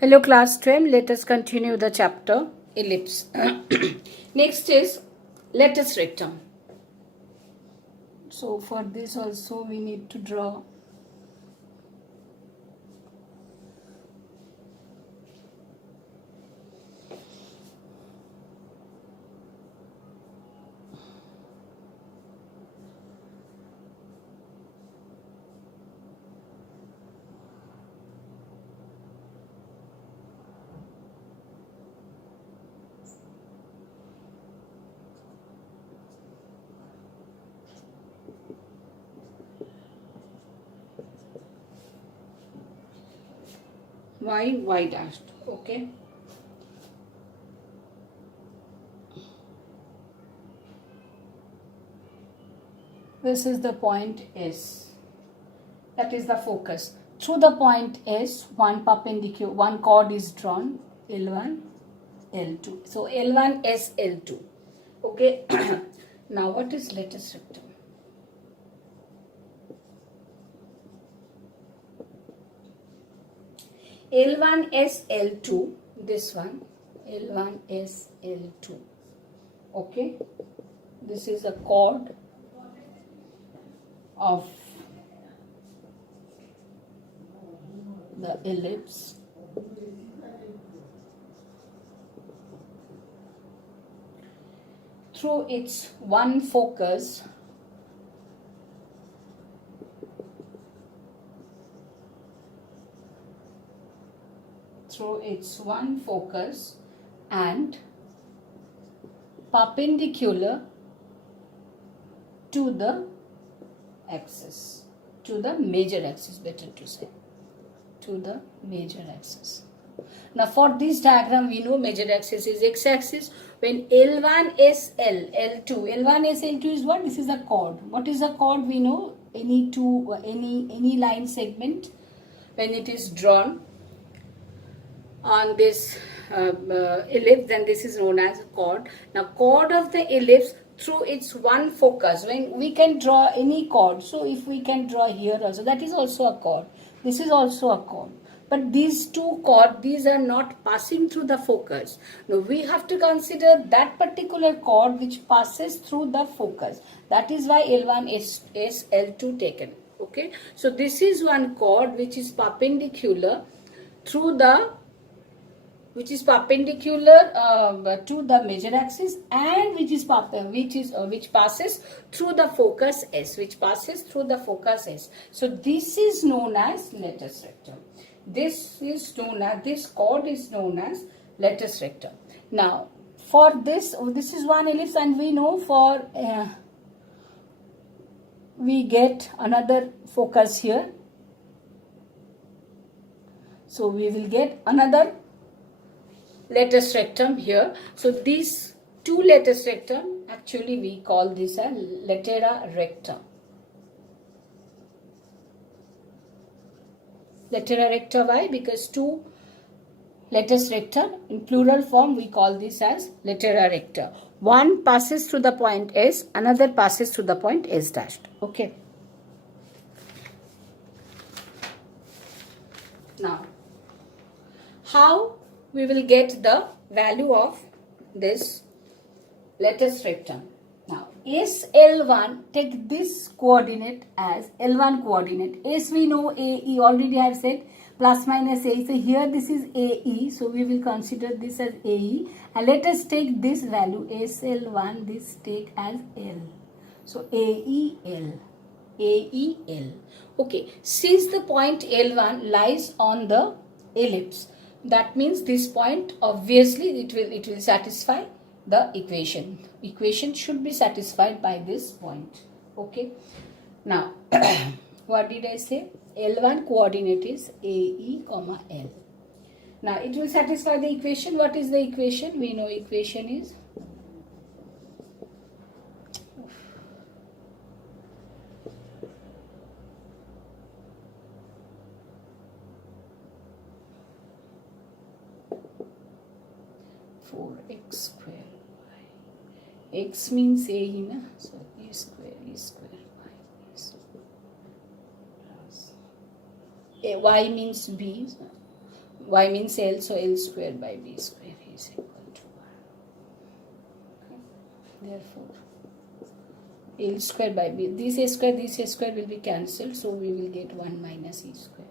Hello class 10, let us continue the chapter ellipse. Next is latus rectum. So for this also we need to draw y dashed. Okay. This is the point S. That is the focus. Through the point S, one perpendicular, one chord is drawn, L1, L2. So L1, S, L2. Okay. Now what is latus rectum? L1S L2, this one, L1S L2. Okay, this is a chord of the ellipse. Through its one focus, and perpendicular to the axis, to the major axis, better to say, to the major axis. Now for this diagram we know major axis is x-axis. When L1 is L2, L1 is L2 is what? This is a chord. What is a chord? We know any line segment when it is drawn on this ellipse, then this is known as a chord. Now chord of the ellipse through its one focus, when we can draw any chord. So if we can draw here also, that is also a chord. This is also a chord. But these two chords, these are not passing through the focus. Now we have to consider that particular chord which passes through the focus. That is why L1 is L2 taken. Okay. So this is one chord which is perpendicular through the to the major axis, and which passes through the focus S. So this is known as latus rectum. This chord is known as latus rectum. Now for this is one ellipse, and we know for we get another focus here. So we will get another latus rectum here. So these two latus rectum, actually we call this a latera recta. Latera recta, why? Because two latus recta in plural form, we call this as latera recta. One passes through the point S, another passes through the point S dashed. Okay. Now, how we will get the value of this latus rectum? Now, SL1, take this coordinate as L1 coordinate. S we know AE, already I have said, plus minus AE. So here this is AE, so we will consider this as AE. And let us take this value, SL1, this take as L. So AEL. AEL. Okay, since the point L1 lies on the ellipse, that means this point, obviously it will satisfy the equation. Equation should be satisfied by this point. Okay. Now, what did I say? L1 coordinate is AE, L. Now, it will satisfy the equation. What is the equation? We know equation is x square y. X means A, na? So E square y is plus. Y means B. y means L, so L square by B square is equal to 1. Therefore, L square by B, this A square will be cancelled, so we will get 1 minus E square.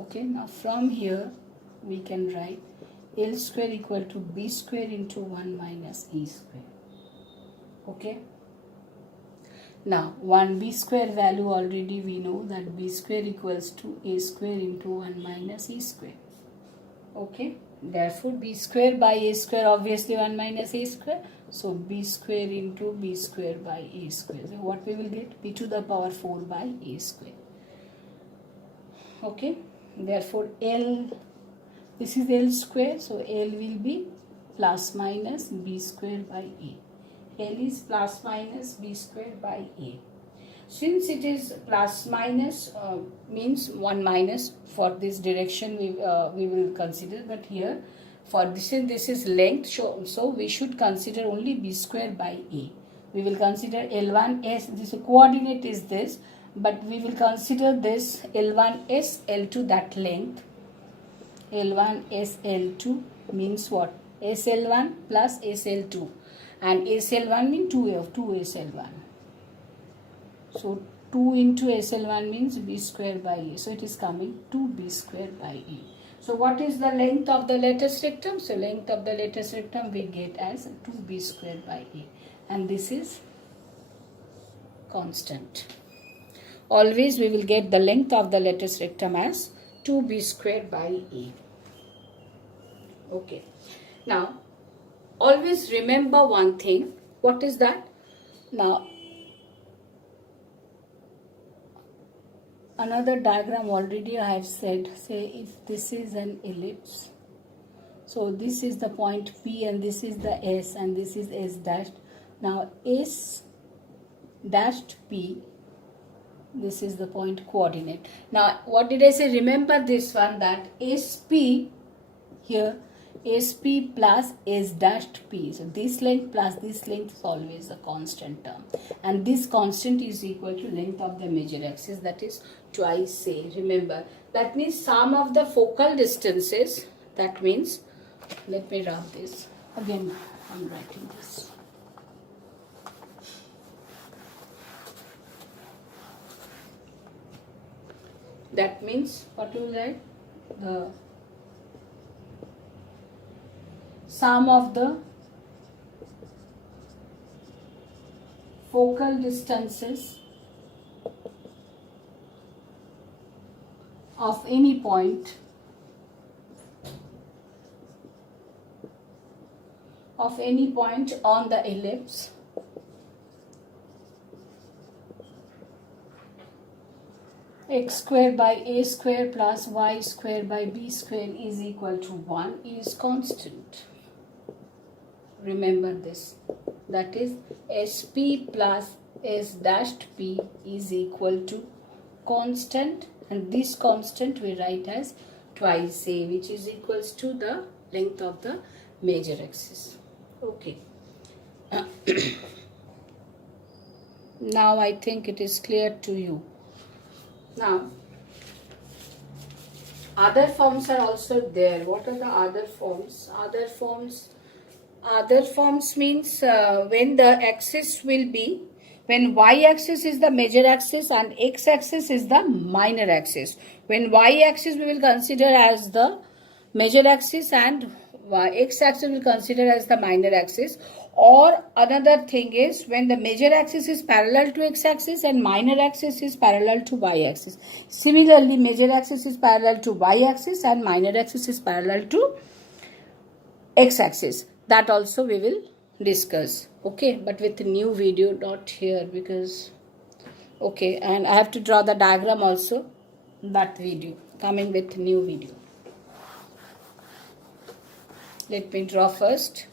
Okay, now from here we can write L square equal to B square into 1 minus E square. Okay, now 1 B square value already we know that B square equals to A square into 1 minus E square. Okay, therefore B square by A square, obviously 1 minus A square, so B square into B square by A square. So what we will get? B to the power 4 by A square. Okay, therefore L, this is L square, so L will be plus minus B square by A. L is plus minus B square by A. Since it is plus minus means 1 minus, for this direction we will consider, but here for this is length, so we should consider only B square by A. We will consider L1S, this coordinate is this, but we will consider this L1S, L2, that length. L1S, L2 means what? SL1 plus SL2, and SL1 means 2 SL1. So 2 into SL1 means B square by A. So it is coming to B square by A. So what is the length of the lattice rectum? So length of the lattice rectum we get as 2B square by A. And this is constant. Always we will get the length of the lattice rectum as 2B square by A. Okay. Now, always remember one thing. What is that? Now, another diagram already I have said, say if this is an ellipse, so this is the point P and this is the S and this is S dashed. Now S dashed P, this is the point coordinate. Now what did I say? Remember this one, that SP here, SP plus S dashed P. So this length plus this length is always a constant term. And this constant is equal to length of the major axis, that is twice A. Remember, that means sum of the focal distances, that means, let me rub this. Again, I'm writing this. That means, what you will write? The sum of the focal distances of any point on the ellipse x square by A square plus y square by B square is equal to 1 is constant. Remember this, that is SP plus S dashed P is equal to constant, and this constant we write as twice A, which is equals to the length of the major axis. Okay. Now I think it is clear to you. Now, other forms are also there. What are the other forms? Other forms means when the axis will be, when y-axis is the major axis and x-axis is the minor axis. When y-axis we will consider as the major axis and x-axis we will consider as the minor axis. Or another thing is when the major axis is parallel to x-axis and minor axis is parallel to y-axis. Similarly, major axis is parallel to y-axis and minor axis is parallel to x-axis. That also we will discuss. Okay, but with a new video, not here, because okay, and I have to draw the diagram also. That video coming with new video. Let me draw first.